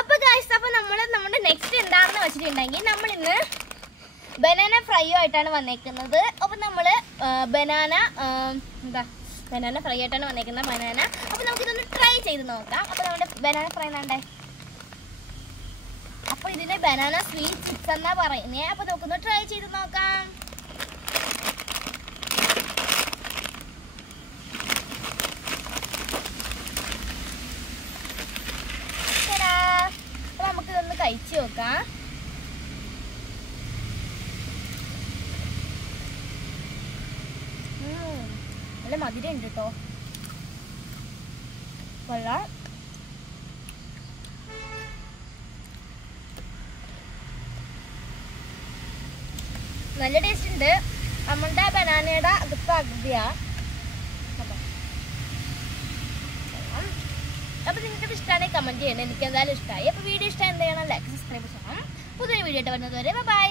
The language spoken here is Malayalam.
അപ്പോൾ ഗൈസ്, അപ്പോൾ നമ്മുടെ നെക്സ്റ്റ് എന്താണെന്ന് വെച്ചിട്ടുണ്ടെങ്കിൽ നമ്മളിന്ന് ബനാന ഫ്രൈ ആയിട്ടാണ് വന്നേക്കുന്നത്. അപ്പോൾ നമ്മൾ ബനാന ഫ്രൈ ആയിട്ടാണ് വന്നേക്കുന്നത് ബനാന. അപ്പോൾ നമുക്കിതൊന്ന് ട്രൈ ചെയ്ത് നോക്കാം. അപ്പോൾ നമ്മുടെ ബനാന ഫ്രൈ വേണ്ടേ, അപ്പോൾ ഇതിനെ ബനാന സ്വീറ്റ് ചിപ്സ് എന്നാ പറയുന്നത്. അപ്പോൾ നമുക്കൊന്ന് ട്രൈ ചെയ്ത് നോക്കാം. അപ്പോൾ നമുക്കിതൊന്ന് കഴിച്ച് നോക്കാം. നല്ല മധുരം ഉണ്ട് കേട്ടോ. കൊള്ളാം. നല്ല ടേസ്റ്റ് ഉണ്ട്. നമ്മളുടെ ബനാനയുടെ അകത്ത് അഗ്രിയാണ്. അപ്പോൾ നിങ്ങൾക്ക് ഇഷ്ടമാണെങ്കിൽ കമൻറ്റ് ചെയ്യണം. എനിക്ക് എന്തായാലും ഇഷ്ടമായി. അപ്പോൾ വീഡിയോ ഇഷ്ടമായി എന്ത് ചെയ്യണം? ലൈക്ക്, സബ്സ്ക്രൈബ് ചെയ്യണം. പുതിയൊരു വീഡിയോ ആയിട്ട് വരുന്നത് വരെ ബൈ.